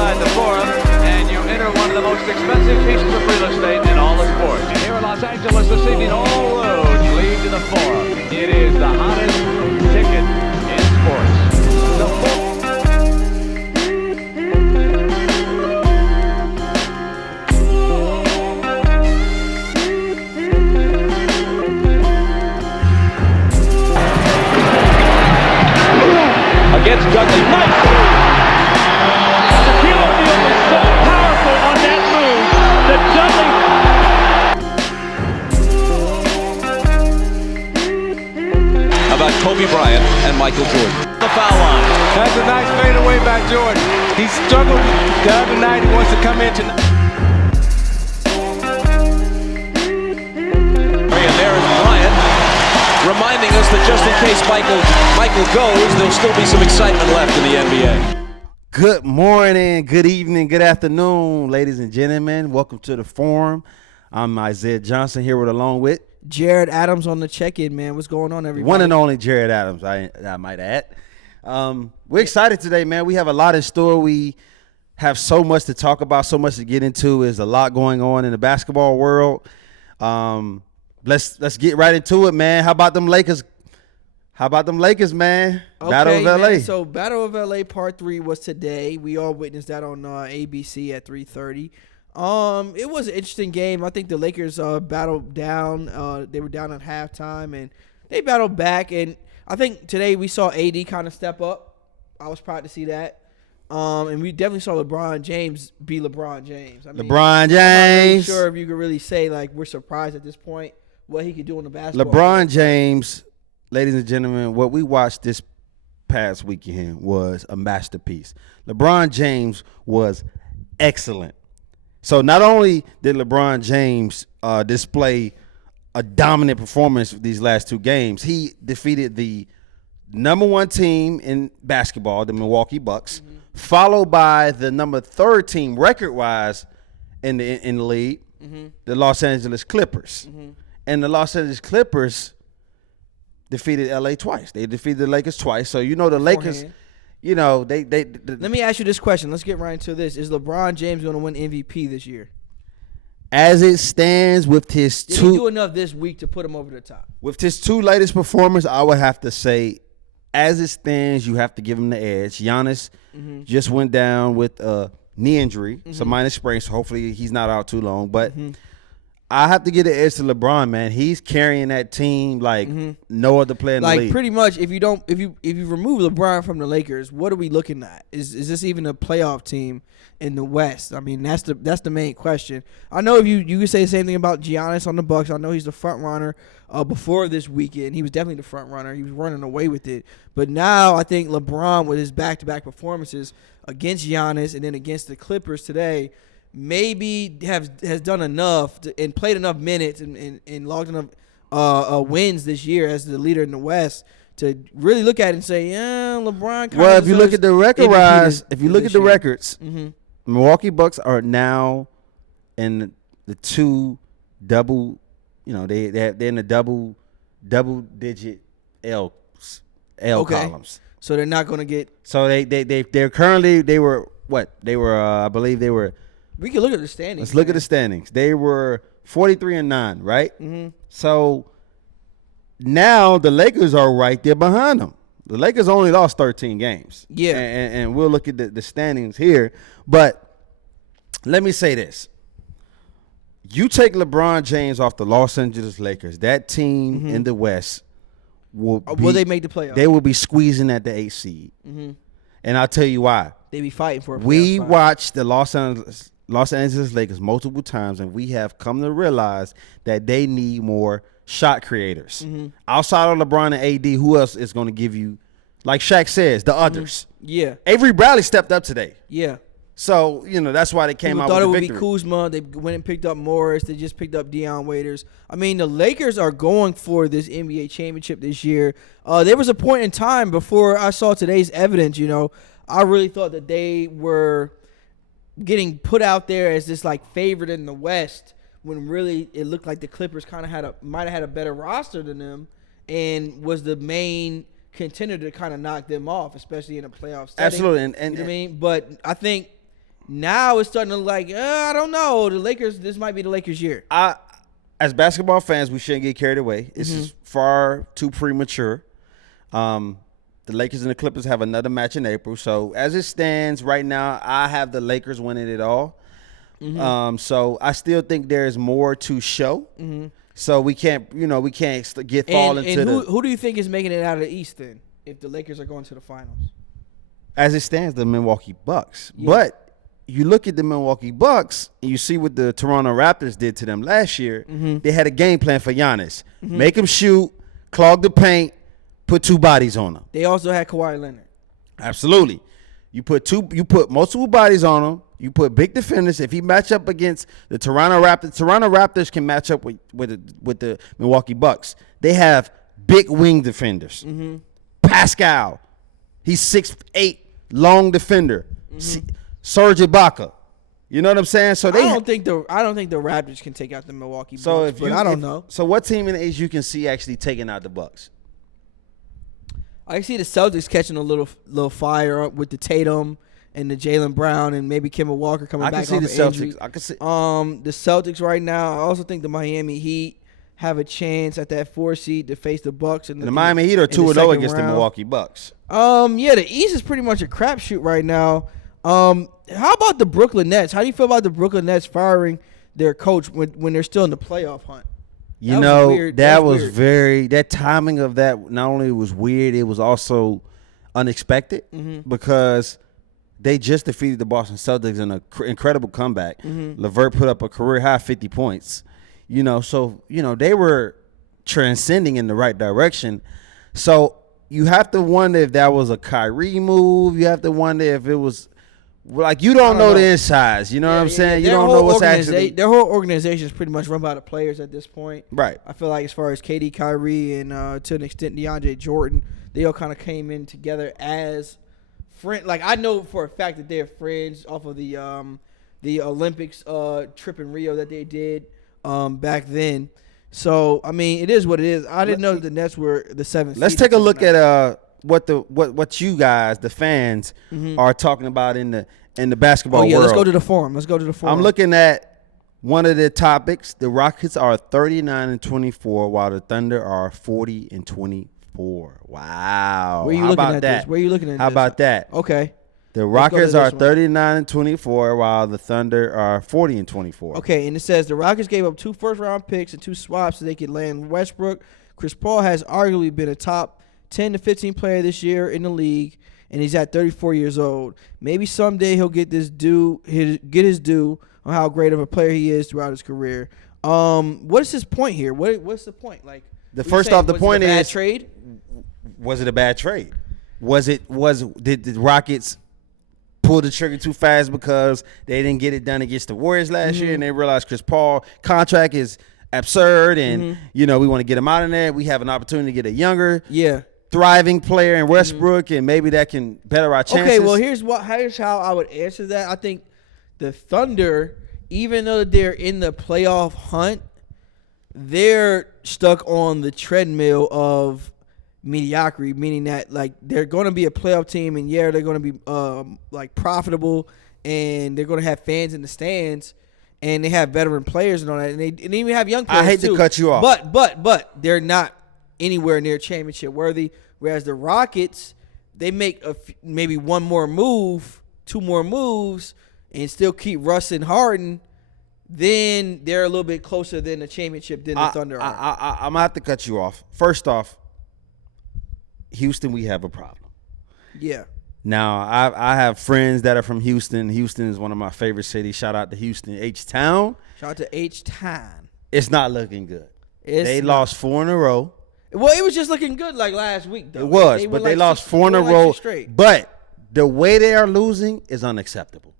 inside the Forum, and you enter one of the most expensive pieces of real estate in all of sports. And here in Los Angeles this evening, all roads lead to the Forum. It is the hottest ticket in sports. The Forum. Against Douglas. Nice! Shaquille O'Neal was so powerful on that move that Dudley. How about Kobe Bryant and Michael Jordan? The foul line. That's a nice fadeaway by Jordan. He struggled the other night. He wants to come in tonight. And there is Bryant reminding us that just in case Michael goes, there'll still be some excitement left in the NBA. Good morning, good evening, good afternoon, ladies and gentlemen. Welcome to the Forum. I'm Isaiah Johnson here along with Jared Adams on the check-in, man. What's going on, everybody? one and only Jared Adams, I might add. We're excited today, man. We have a lot in store. We have so much to talk about, so much to get into. There's a lot going on in the basketball world. Let's get right into it, man. How about them Lakers? Man? Okay, Battle of LA. Man, so Battle of LA Part 3 was today. We all witnessed that on ABC at 3:30. It was an interesting game. I think the Lakers battled down. They were down at halftime, and they battled back. And I think today we saw AD kind of step up. I was proud to see that. And we definitely saw LeBron James be LeBron James. I mean, LeBron James. I'm not really sure if you could really say, like, we're surprised at this point what he could do in the basketball. LeBron James, ladies and gentlemen, what we watched this past weekend was a masterpiece. LeBron James was excellent. So not only did LeBron James display a dominant performance these last two games, he defeated the number one team in basketball, the Milwaukee Bucks, followed by the number third team record-wise in the league, the Los Angeles Clippers. And the Los Angeles Clippers defeated LA twice. They defeated the Lakers twice. So, you know, the Lakers, you know, they Let me ask you this question. Let's get right into this. Is LeBron James going to win MVP this year? as it stands with his Did he do enough this week to put him over the top? With his two latest performers, I would have to say, as it stands, you have to give him the edge. Giannis just went down with a knee injury, some minor sprain, so hopefully he's not out too long. But I have to get the edge to LeBron, man. He's carrying that team like no other player in the league. Like pretty much, if you remove LeBron from the Lakers, what are we looking at? Is this even a playoff team in the West? I mean, that's the main question. I know if you could say the same thing about Giannis on the Bucks. I know he's the front runner before this weekend. He was definitely the front runner. He was running away with it. But now I think LeBron, with his back-to-back performances against Giannis and then against the Clippers today, maybe has done enough and played enough minutes and logged enough wins this year as the leader in the West to really look at it and say, yeah, LeBron. Well, if you look at the records, Milwaukee Bucks are now in the two double. You know, they're in the double digit L columns. So they're not going to get. So they're currently they were I believe they were. We can look at the standings. Let's look at the standings. They were 43-9, right? So now the Lakers are right there behind them. The Lakers only lost 13 games. Yeah. And we'll look at the standings here. But let me say this. You take LeBron James off the Los Angeles Lakers, that team in the West will they make the playoffs? They will be squeezing at the 8th seed. And I'll tell you why. They be fighting for a playoff We spot. watched the Los Angeles Lakers multiple times, and we have come to realize that they need more shot creators. Outside of LeBron and AD, who else is going to give you, like Shaq says, the others? Yeah. Avery Bradley stepped up today. Yeah. So, you know, that's why they came People out thought with it the would victory. be Kuzma. They went and picked up Morris. They just picked up Deion Waiters. I mean, the Lakers are going for this NBA championship this year. There was a point in time before I saw today's evidence, you know, I really thought that they were getting put out there as this like favorite in the West when really it looked like the Clippers kind of might have had a better roster than them and was the main contender to kind of knock them off, especially in a playoff setting. Absolutely. You know what I mean? But I think Now it's starting to look like, I don't know. The Lakers, this might be the Lakers' year. As basketball fans, we shouldn't get carried away. This is far too premature. The Lakers and the Clippers have another match in April. So as it stands right now, I have the Lakers winning it all. So I still think there's more to show. So we can't fall into who do you think is making it out of the East then? If the Lakers are going to the finals, as it stands, the Milwaukee Bucks. Yeah. But you look at the Milwaukee Bucks and you see what the Toronto Raptors did to them last year. They had a game plan for Giannis. Make him shoot, clog the paint, put 2 bodies on him. They also had Kawhi Leonard. Absolutely. You put multiple bodies on him. You put big defenders. If he match up against the Toronto Raptors can match up with the Milwaukee Bucks. They have big wing defenders. Pascal, he's 6'8", long defender. Serge Ibaka, you know what I'm saying? So I don't think the Raptors can take out the Milwaukee Bucks. But I don't know. So what team in the East you can see actually taking out the Bucks? I can see the Celtics catching a little fire up with the Tatum and the Jaylen Brown and maybe Kemba Walker coming back off the injury. I can see the Celtics right now. I also think the Miami Heat have a chance at that 4 seed to face the Bucks. And the Miami Heat are 2-0 against the Milwaukee Bucks. Yeah, the East is pretty much a crapshoot right now. How about the Brooklyn Nets? How do you feel about the Brooklyn Nets firing their coach when they're still in the playoff hunt? That timing of that not only was weird, it was also unexpected because they just defeated the Boston Celtics in an incredible comeback. LeVert put up a career high 50 points. So they were transcending in the right direction. So you have to wonder if that was a Kyrie move. You have to wonder if it was like you don't know the insides. You know what I'm saying? You don't know what's actually. Their whole organization is pretty much run by the players at this point. Right. I feel like as far as KD, Kyrie, and to an extent DeAndre Jordan, they all kind of came in together as friends. Like I know for a fact that they're friends off of the Olympics trip in Rio that they did back then. So I mean, it is what it is. I didn't know that the Nets were the 7th. Let's take a look at what you guys, the fans, are talking about in the basketball world. Let's go to the forum. I'm looking at one of the topics. The Rockets are 39-24, while the Thunder are 40-24. Wow. Where are you looking at this? Where are you looking at this? How about that? Okay. The Rockets are 39-24, while the Thunder are 40-24. Okay, and it says the Rockets gave up 2 first-round picks and 2 swaps so they could land Westbrook. Chris Paul has arguably been a top 10 to 15 player this year in the league, and he's at 34 years old. Maybe someday he'll get his due on how great of a player he is throughout his career. What is his point here? What's the point? Like the first off, the point is trade. Was it a bad trade? Did the Rockets pull the trigger too fast because they didn't get it done against the Warriors last year, and they realized Chris Paul contract is absurd, and we want to get him out of there. We have an opportunity to get a younger, thriving player in Westbrook, and maybe that can better our chances. Okay, well here's how I would answer that. I think the Thunder, even though they're in the playoff hunt, they're stuck on the treadmill of mediocrity, meaning that like they're going to be a playoff team, and they're going to be like profitable, and they're going to have fans in the stands, and they have veteran players and all that, and they even have young players. I hate to cut you off, but they're not anywhere near championship worthy. Whereas the Rockets, they make maybe 1 more move, 2 more moves, and still keep Russ and Harden. Then they're a little bit closer than the championship than the Thunder are. I'm gonna have to cut you off. First off, Houston, we have a problem. Yeah. Now, I have friends that are from Houston. Houston is one of my favorite cities. Shout out to Houston, H-Town. Shout out to H-Town. It's not looking good. They lost 4 in a row. Well, it was just looking good like last week, though. It was, but they lost 4 in a row. But the way they are losing is unacceptable.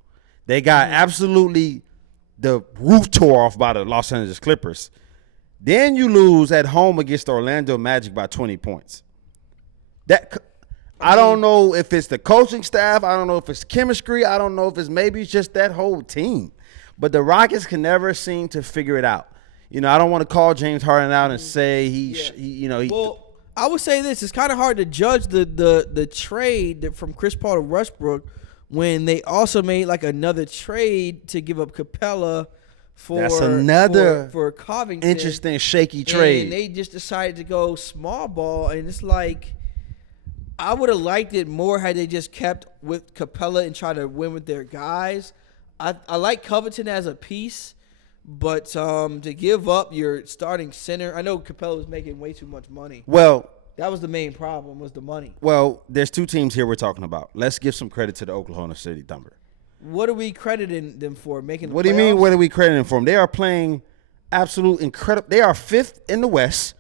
They got absolutely the roof tore off by the Los Angeles Clippers. Then you lose at home against the Orlando Magic by 20 points. I don't know if it's the coaching staff. I don't know if it's chemistry. I don't know if it's just that whole team. But the Rockets can never seem to figure it out. I don't want to call James Harden out and say Well, I would say this: it's kind of hard to judge the trade from Chris Paul to Westbrook when they also made like another trade to give up Capella for That's another for Covington. Interesting, shaky trade. And they just decided to go small ball, and it's like I would have liked it more had they just kept with Capella and try to win with their guys. I like Covington as a piece, but to give up your starting center, I know Capella was making way too much money. Well, that was the main problem, was the money. Well, there's two teams here we're talking about. Let's give some credit to the Oklahoma City Thunder. What are we crediting them for? Making the What do you mean, playoffs? what are we crediting for them? They are playing absolute incredible. They are 5th in the West.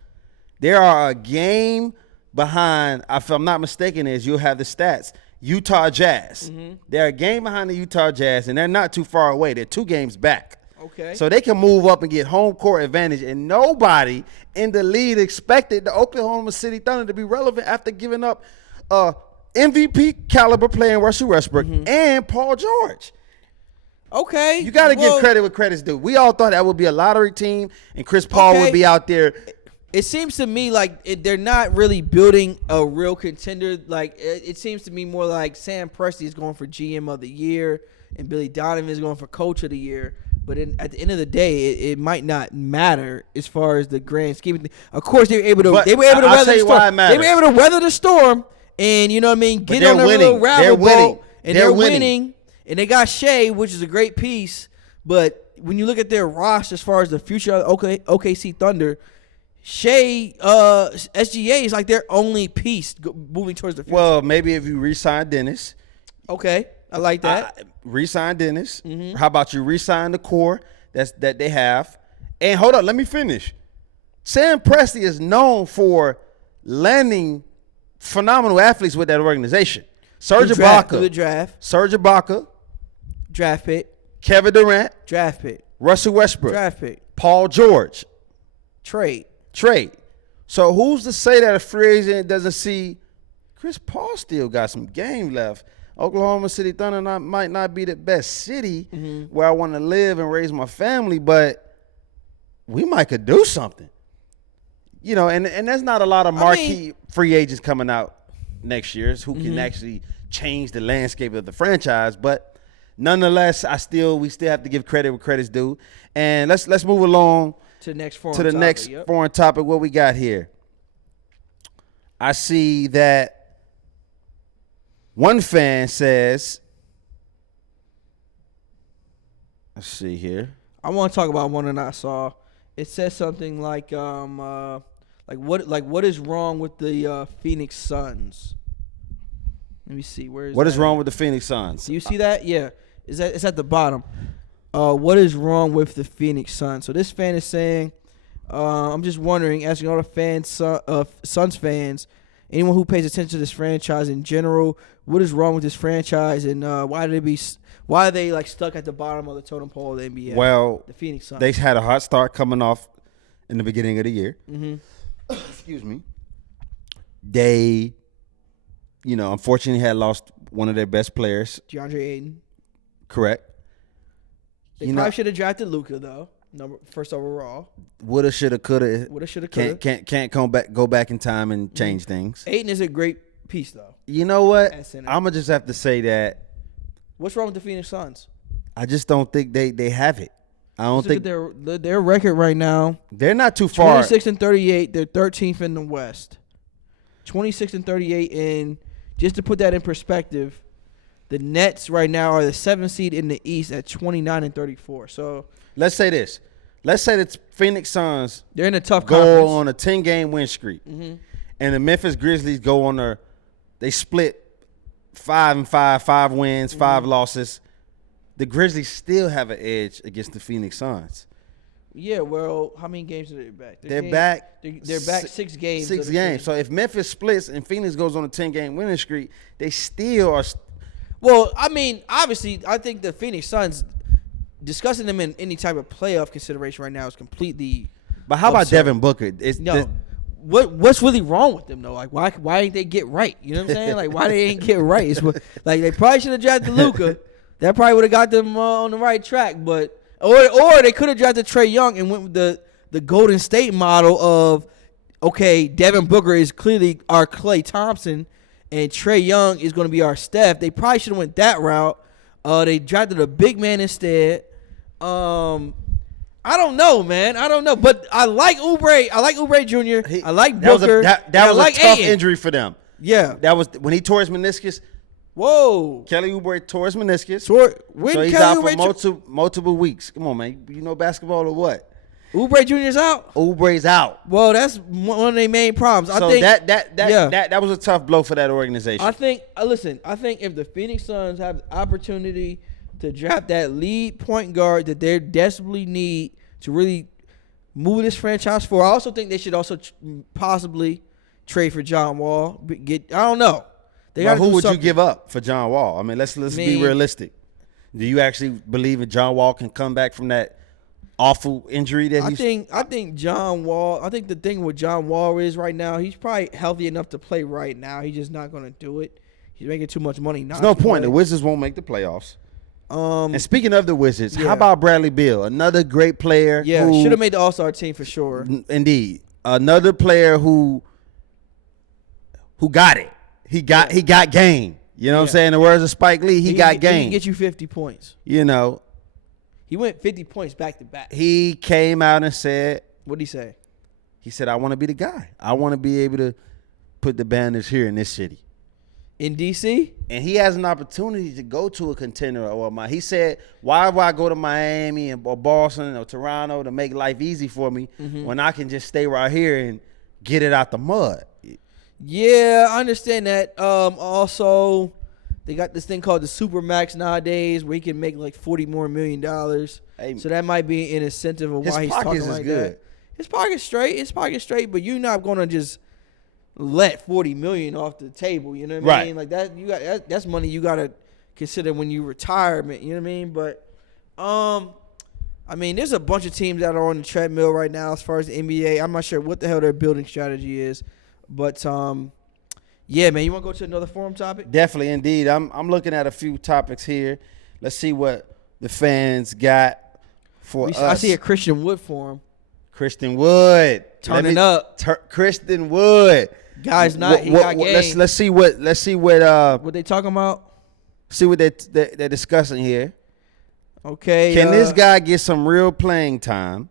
They are a game behind, if I'm not mistaken, you'll have the stats, Utah Jazz. They're a game behind the Utah Jazz, and they're not too far away. They're 2 games back. Okay. So they can move up and get home court advantage, and nobody in the league expected the Oklahoma City Thunder to be relevant after giving up MVP caliber player Russell Westbrook and Paul George. Okay. You got to give credit where credit's due. We all thought that would be a lottery team, and Chris Paul would be out there. It seems to me like they're not really building a real contender. Like it seems to me more like Sam Presti is going for GM of the year, and Billy Donovan is going for Coach of the year. But at the end of the day, it might not matter as far as the grand scheme of things. Of course, they were able to weather the storm. They were able to weather the storm, and you know what I mean. Get on their little rabbit boat, and they're winning. And they got Shea, which is a great piece. But when you look at their roster as far as the future of OKC Thunder, Shea, SGA is like their only piece moving towards the future. Well, maybe if you re-sign Dennis. Okay, I like that. Re-sign Dennis. How about you re-sign the core that they have? And hold on, let me finish. Sam Presti is known for landing phenomenal athletes with that organization. Serge Ibaka. The draft. Serge Ibaka. Draft pick. Kevin Durant. Draft pick. Russell Westbrook. Draft pick. Paul George. Trade. So who's to say that a free agent doesn't see Chris Paul still got some game left? Oklahoma City Thunder might not be the best city where I want to live and raise my family, but we might could do something. You know, and there's not a lot of marquee free agents coming out next year who can actually change the landscape of the franchise. But nonetheless, we still have to give credit where credit's due. And let's move along to the next foreign topic. What we got here? I see that one fan says, let's see here. I want to talk about one that I saw. It says something like what is wrong with the Phoenix Suns? Let me see. What is wrong with the Phoenix Suns? Do you see that? Yeah. It's at the bottom. What is wrong with the Phoenix Suns? So this fan is saying, I'm just wondering, asking all the Suns fans, anyone who pays attention to this franchise in general, what is wrong with this franchise, and why are they like stuck at the bottom of the totem pole of the NBA? Well, the Phoenix Suns. They had a hot start coming off in the beginning of the year. Excuse me. They, unfortunately had lost one of their best players. DeAndre Ayton. Correct. They probably should have drafted Luka though, first overall. Woulda, shoulda, coulda. Woulda, shoulda, coulda. Can't go back in time and change things. Ayton is a great piece though. You know what? I'm gonna just have to say that. What's wrong with the Phoenix Suns? I just don't think they have it. I don't think their record right now. They're not too far. 26-38. They're 13th in the West. 26-38, and just to put that in perspective, the Nets right now are the 7th seed in the East at 29-34. So let's say this. Let's say the Phoenix Suns they're in a tough go conference. on a 10-game win streak, and the Memphis Grizzlies go on they split 5-5, 5 wins, 5 losses. The Grizzlies still have an edge against the Phoenix Suns. Yeah, well, how many games are they back? They're back. They're back 6 games. 6 games. So if Memphis splits and Phoenix goes on a 10-game winning streak, they still are. Well, I mean, obviously, I think the Phoenix Suns, discussing them in any type of playoff consideration right now is completely. But how about Devin Booker? What's really wrong with them though? Like, why ain't they get right? You know what I'm saying? Like, why they ain't get right? It's like they probably should have drafted Luka. That probably would have got them on the right track. But or they could have drafted Trae Young and went with the Golden State model of, okay, Devin Booker is clearly our Klay Thompson, and Trey Young is going to be our Steph. They probably should have went that route. They drafted a big man instead. I don't know, man. I don't know, but I like Oubre. I like Oubre Jr. I like Booker. That was like a tough Ayton. injury for them. Yeah. That was when he tore his meniscus. Whoa. Kelly Oubre tore his meniscus. When So he's Kelly out for Oubre multiple weeks. Come on, man. You know basketball or what? Oubre Jr.'s out? Oubre's out. Well, that's one of their main problems. So I think that was a tough blow for that organization. I think I think if the Phoenix Suns have the opportunity to draft that lead point guard that they desperately need to really move this franchise forward, I also think they should also possibly trade for John Wall. I don't know. Well, who would you give up for John Wall? I mean, let's be realistic. Do you actually believe that John Wall can come back from that awful injury that I think John Wall. I think the thing with John Wall is right now he's probably healthy enough to play right now. He's just not going to do it. He's making too much money. There's no point. The Wizards won't make the playoffs. And speaking of the Wizards, how about Bradley Beal? Another great player. Yeah, should have made the All-Star team for sure. Indeed, another player who got it. He got game. You know what I'm saying? In the words of Spike Lee, he got game. He can get you 50 points. You know. He went 50 points back to back. He came out and said. What did he say? He said, I want to be the guy. I want to be able to put the banners here in this city. In D.C.? And he has an opportunity to go to a contender or whatnot. He said, why would I go to Miami or Boston or Toronto to make life easy for me when I can just stay right here and get it out the mud? Yeah, I understand that. Also, they got this thing called the Supermax nowadays where he can make like $40 million. Hey, So that might be an incentive of why he's talking like that. His pocket's straight, but you're not going to just let $40 million off the table, you know what I mean? Like that's money you got to consider when you retirement, you know what I mean? But I mean, there's a bunch of teams that are on the treadmill right now as far as the NBA. I'm not sure what the hell their building strategy is. But yeah, man, you want to go to another forum topic? Definitely, indeed. I'm looking at a few topics here. Let's see what the fans got for us. I see a Christian Wood forum. Christian Wood Turning up. Christian Wood. Guys, got game. Let's see what What they talking about? See what they're discussing here. Okay. Can this guy get some real playing time?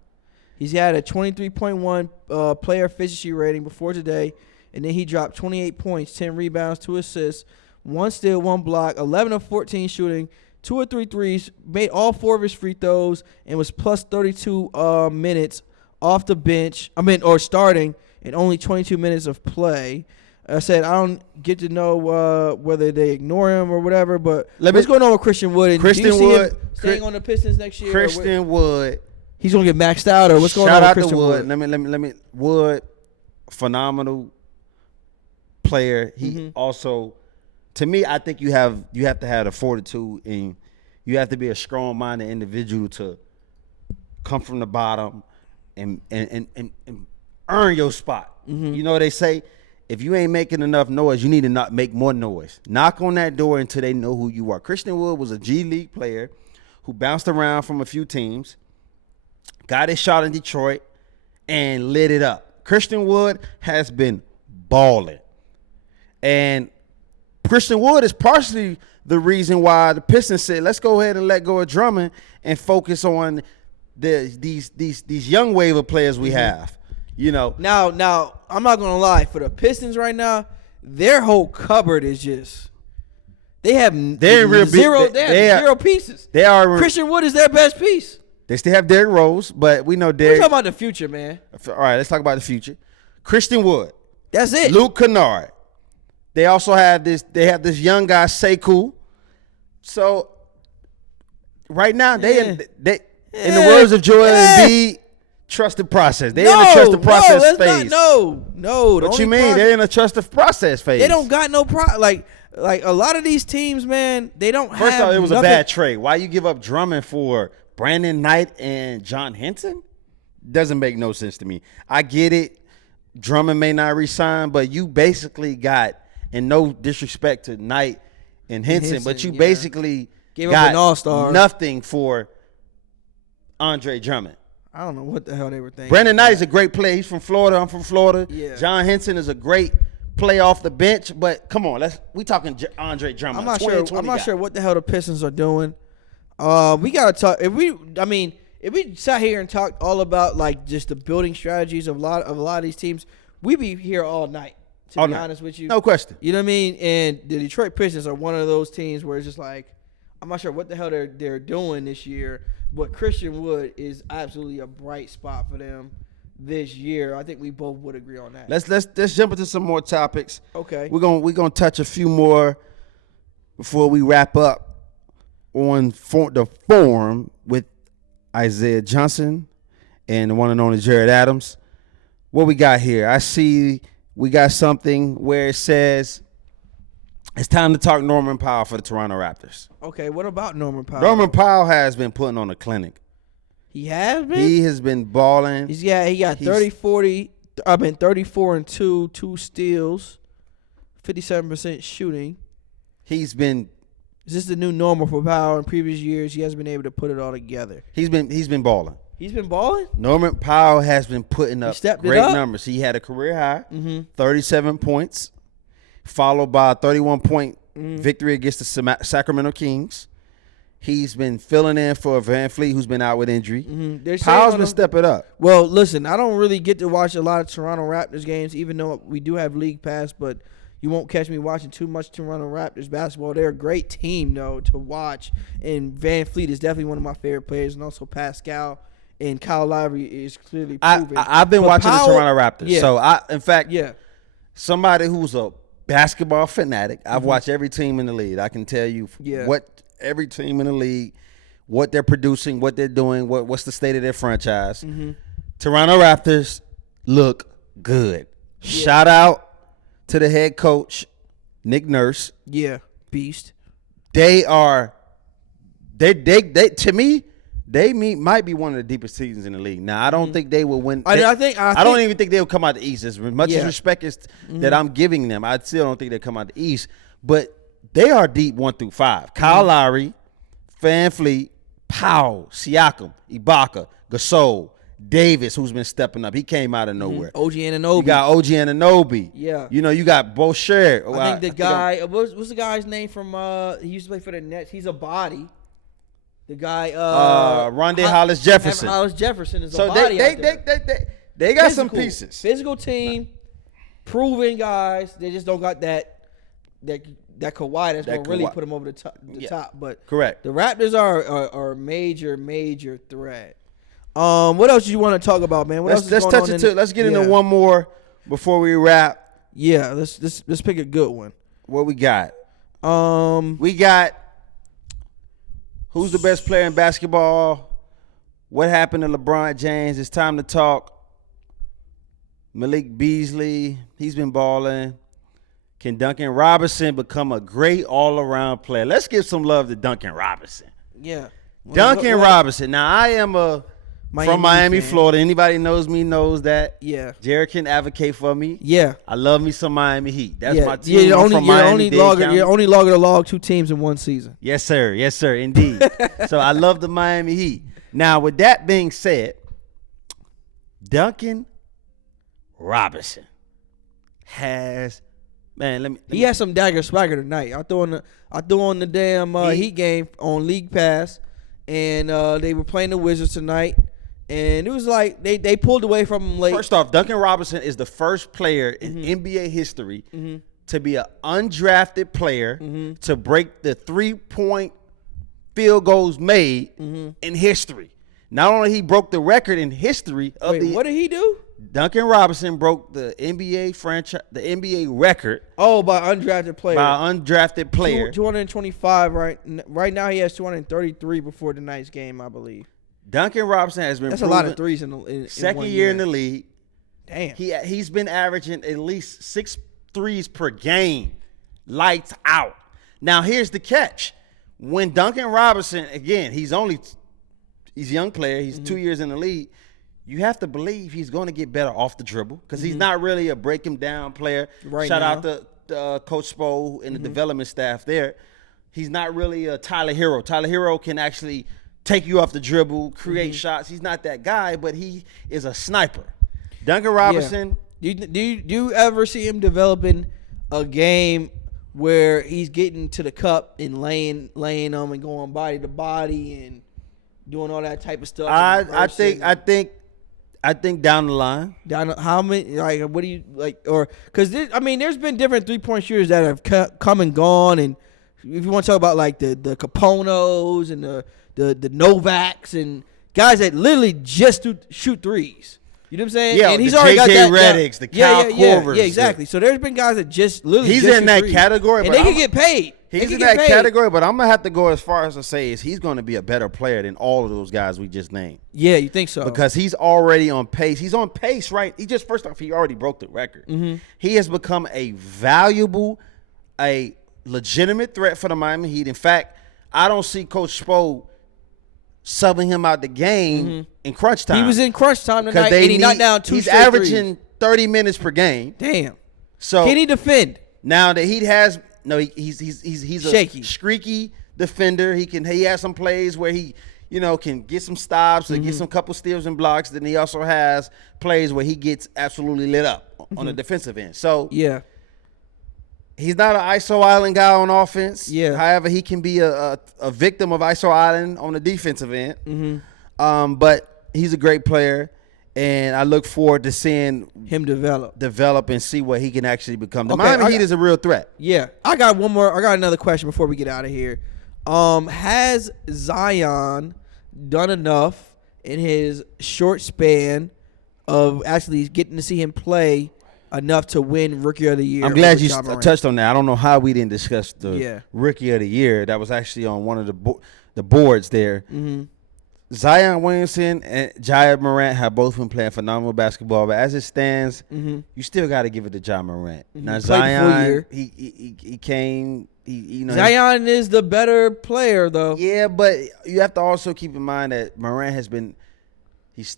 He's had a 23.1 player efficiency rating before today, and then he dropped 28 points, 10 rebounds, 2 assists, 1 steal, 1 block, 11 of 14 shooting, 2 of 3 threes, made all 4 of his free throws, and was plus 32 minutes off the bench. Or starting in only 22 minutes of play. I said I don't get to know whether they ignore him or whatever, but what's going on with Christian Wood? And Christian do you see Wood him staying on the Pistons next year? Christian Wood. He's gonna get maxed out, or what's going Shout on out with Christian to Wood. Wood? Let me. Wood, phenomenal player. He also, to me, I think you have to have the fortitude, and you have to be a strong-minded individual to come from the bottom and earn your spot. You know what they say? If you ain't making enough noise, you need to not make more noise. Knock on that door until they know who you are. Christian Wood was a G League player who bounced around from a few teams, got his shot in Detroit, and lit it up. Christian Wood has been balling. And Christian Wood is partially the reason why the Pistons said, let's go ahead and let go of Drummond and focus on these young wave of players we have. You know. Now, I'm not gonna lie. For the Pistons right now, their whole cupboard is just. They have zero pieces. They are. Christian Wood is their best piece. They still have Derrick Rose, but we know We're Derrick. talking about the future, man. All right, let's talk about the future. Christian Wood. That's it. Luke Kennard. They also have this. They have this young guy Sekou. So right now they in the words of Joel Embiid, trusted process. They're in the trusted process phase. No. What you mean? They're in a trusted process phase. They don't got no like a lot of these teams, man. They don't. First off, it was a bad trade. Why you give up Drummond for Brandon Knight and John Henson? Doesn't make no sense to me. I get it. Drummond may not resign, but you basically got, and no disrespect to Knight and Henson, but you basically gave got up an all-star. Nothing for Andre Drummond. I don't know what the hell they were thinking. Brandon Knight is a great player. He's from Florida. I'm from Florida. Yeah. John Henson is a great play off the bench. But come on, we talking Andre Drummond. I'm not sure what the hell the Pistons are doing. We gotta talk. If we sat here and talked all about like just the building strategies of a lot of these teams, we'd be here all night. To be honest with you, no question. You know what I mean? And the Detroit Pistons are one of those teams where it's just like, I'm not sure what the hell they're doing this year, but Christian Wood is absolutely a bright spot for them this year. I think we both would agree on that. Let's jump into some more topics. Okay. We're gonna touch a few more before we wrap up on the forum with Isaiah Johnson and the one and only Jared Adams. What we got here? I see we got something where it says it's time to talk Norman Powell for the Toronto Raptors. Okay, what about Norman Powell? Norman Powell has been putting on a clinic. He has been? He has been balling. He got 34 and 2 steals, 57% shooting. He's been. Is this the new normal for Powell? In previous years, he hasn't been able to put it all together. He's been balling. He's been balling? Norman Powell has been putting up great numbers. He had a career high, 37 points, followed by a 31-point victory against the Sacramento Kings. He's been filling in for Van Fleet, who's been out with injury. Powell's been stepping up. Well, listen, I don't really get to watch a lot of Toronto Raptors games, even though we do have League Pass, but you won't catch me watching too much Toronto Raptors basketball. They're a great team, though, to watch, and Van Fleet is definitely one of my favorite players, and also Pascal. And Kyle Lowry is clearly proven. I've been watching the Toronto Raptors. Yeah. So, in fact, somebody who's a basketball fanatic, I've watched every team in the league. I can tell you what every team in the league, what they're producing, what they're doing, what's the state of their franchise. Toronto Raptors look good. Yeah. Shout out to the head coach, Nick Nurse. Yeah, beast. They to me, they might be one of the deepest seasons in the league. Now, I don't think they will win. I don't even think they'll come out the East. As much as respect is that I'm giving them, I still don't think they'll come out the East. But they are deep 1 through 5. Kyle Lowry, Van Fleet, Powell, Siakam, Ibaka, Gasol, Davis, who's been stepping up. He came out of nowhere. OG Anunoby. You got OG Anunoby. Yeah. You got Boucher. I think the guy, what's the guy's name from, he used to play for the Nets. He's a body. The guy, Rondé Hollis Jefferson. Hollis Jefferson is a body. They got some pieces. Physical team, proven guys. They just don't got that Kawhi that's going to really put them over the top. But correct. The Raptors are a major threat. What else do you want to talk about, man? Let's get into one more before we wrap. Yeah, let's pick a good one. What we got? We got. Who's the best player in basketball? What happened to LeBron James? It's time to talk. Malik Beasley, he's been balling. Can Duncan Robinson become a great all-around player? Let's give some love to Duncan Robinson. Yeah. Duncan Robinson. Now, I am from Miami, Florida. Anybody knows me knows that. Yeah. Jared can advocate for me. Yeah. I love me some Miami Heat. That's my team. Yeah, you're only logger to log 2 teams in one season. Yes, sir. Yes, sir. Indeed. So I love the Miami Heat. Now, with that being said, Duncan Robinson has he has some dagger swagger tonight. I threw on the damn Heat game on League Pass, and they were playing the Wizards tonight. And it was like they pulled away from him late. First off, Duncan Robinson is the first player in NBA history to be an undrafted player to break the 3-point field goals made in history. Not only he broke the record in history of what did he do? Duncan Robinson broke the NBA record. Oh, by undrafted player. 225 right now. He has 233 before tonight's game, I believe. Duncan Robinson has been. That's a lot of threes in second 1 year in the league. Damn. He's been averaging at least 6 threes per game. Lights out. Now here's the catch: when Duncan Robinson, again, he's a young player. He's 2 years in the league. You have to believe he's going to get better off the dribble because he's not really a break him down player. Shout out to Coach Spo and the development staff there. He's not really a Tyler Hero. Tyler Hero can actually take you off the dribble, create shots. He's not that guy, but he is a sniper. Duncan Robinson Do you ever see him developing a game where he's getting to the cup and laying them and going body to body and doing all that type of stuff? I think down the line. Down how many? Like, what do you like? Or because there's been different 3-point shooters that have come and gone, and if you want to talk about like the Caponos and the Novaks and guys that literally just shoot threes. You know what I'm saying? Yeah, and he's the already got J.J. that. Redicks, the Kyle Korvers. Yeah, exactly. So there's been guys that just literally He's just in shoot that threes. category, and but they can get paid. He's in that category, but I'm gonna have to go as far as to say is he's going to be a better player than all of those guys we just named. Yeah, you think so? Because he's already on pace. He's on pace, right? First off, he already broke the record. Mm-hmm. He has become a valuable, a legitimate threat for the Miami Heat. In fact, I don't see Coach Spo subbing him out the game in crunch time. He was in crunch time tonight, and he knocked down 2 He's straight averaging threes. 30 minutes per game. Damn. So Can he defend? now the Heat has he's a Shaky. streaky defender. He has some plays where he can get some stops and get some couple steals and blocks. Then he also has plays where he gets absolutely lit up on the defensive end. So Yeah. he's not an ISO Island guy on offense. Yeah. However, he can be a victim of ISO Island on the defensive end. But he's a great player, and I look forward to seeing Him develop. and see what he can actually become. The Okay, Miami Heat is a real threat. Yeah. I got another question before we get out of here. Has Zion done enough in his short span of actually getting to see him play enough to win Rookie of the Year? I'm glad over you Ja Morant? touched on that. I don't know how we didn't discuss the Rookie of the Year. That was actually on one of the boards there. Zion Williamson and Ja Morant have both been playing phenomenal basketball, but as it stands, you still got to give it to Ja Morant. Now Played the full Zion, year. he came. Zion is the better player, though. Yeah, but you have to also keep in mind that Morant he's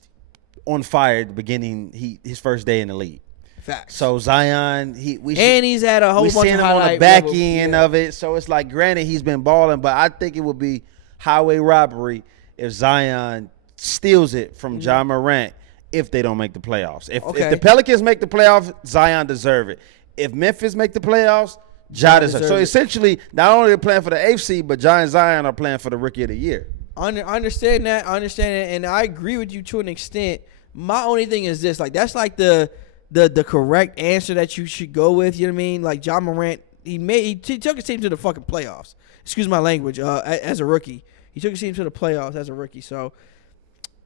on fire at the beginning. His first day in the league. Facts. So Zion, he's had a whole bunch seeing of him on the highlight back level- end of it. So it's like, granted, he's been balling, but I think it would be highway robbery if Zion steals it from Ja Morant if they don't make the playoffs. If the Pelicans make the playoffs, Zion deserve it. If Memphis make the playoffs, Ja deserve it. So essentially, not only they're playing for the AFC, but Ja and Zion are playing for the Rookie of the Year. I understand that. I understand it, and I agree with you to an extent. My only thing is this: like that's like the correct answer that you should go with. You know what I mean? Like Ja Morant, he took his team to the fucking playoffs. Excuse my language. As a rookie, he took his team to the playoffs as a rookie. So,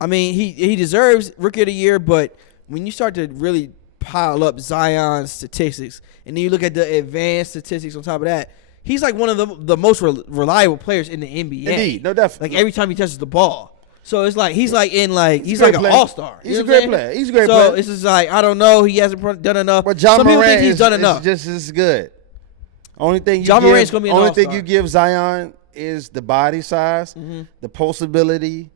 I mean, he deserves Rookie of the Year. But when you start to really pile up Zion's statistics, and then you look at the advanced statistics on top of that, he's like one of the most reliable players in the NBA. Indeed, no, definitely. Like every time he touches the ball. So it's like he's like he's a like great an player. all-star. He's You a know what I'm great saying? player. He's a great so player. it's just like I don't know. He hasn't done enough. But Ja Some people Morant think he's done enough. just as good. Only thing Ja Morant's gonna be an only all-star. thing you give Zion is the body size, the pulsability,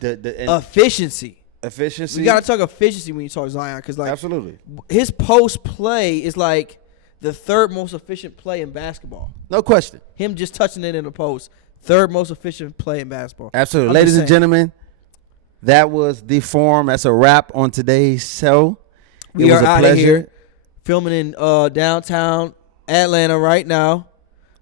the Efficiency. efficiency. You gotta talk efficiency when you talk Zion, because like Absolutely. his post play is like the third most efficient play in basketball. No question. Him just touching it in the post, third most efficient play in basketball. Absolutely. I'm Ladies just and saying. gentlemen, that was The Forum. That's a wrap on today's show. We It was are a out of pleasure. here, filming in downtown Atlanta right now.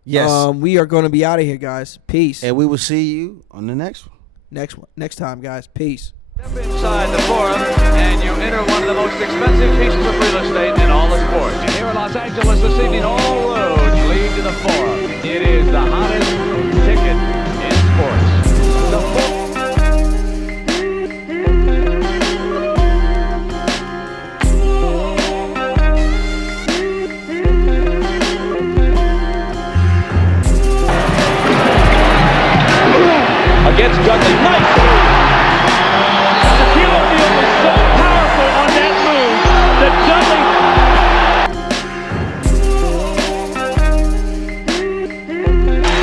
Yes. We are going to be out of here, guys. Peace. And we will see you on the next one. Next time, guys. Peace. Step inside the Forum, and you enter one of the most expensive pieces of real estate in all of sports. And here in Los Angeles this evening, all roads lead to the Forum. It is the hottest ticket in sports. The Forum. Against Dudley. Nice! Shaquille O'Neal was so powerful on that move that Dudley.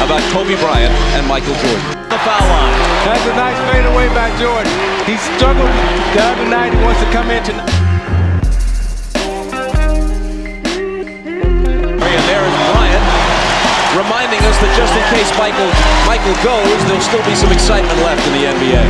About Kobe Bryant and Michael Jordan. The foul line. That's a nice fadeaway by Jordan. He struggled the other night. He wants to come in tonight. And there is Bryant reminding us that just in case Michael goes, there'll still be some excitement left in the NBA.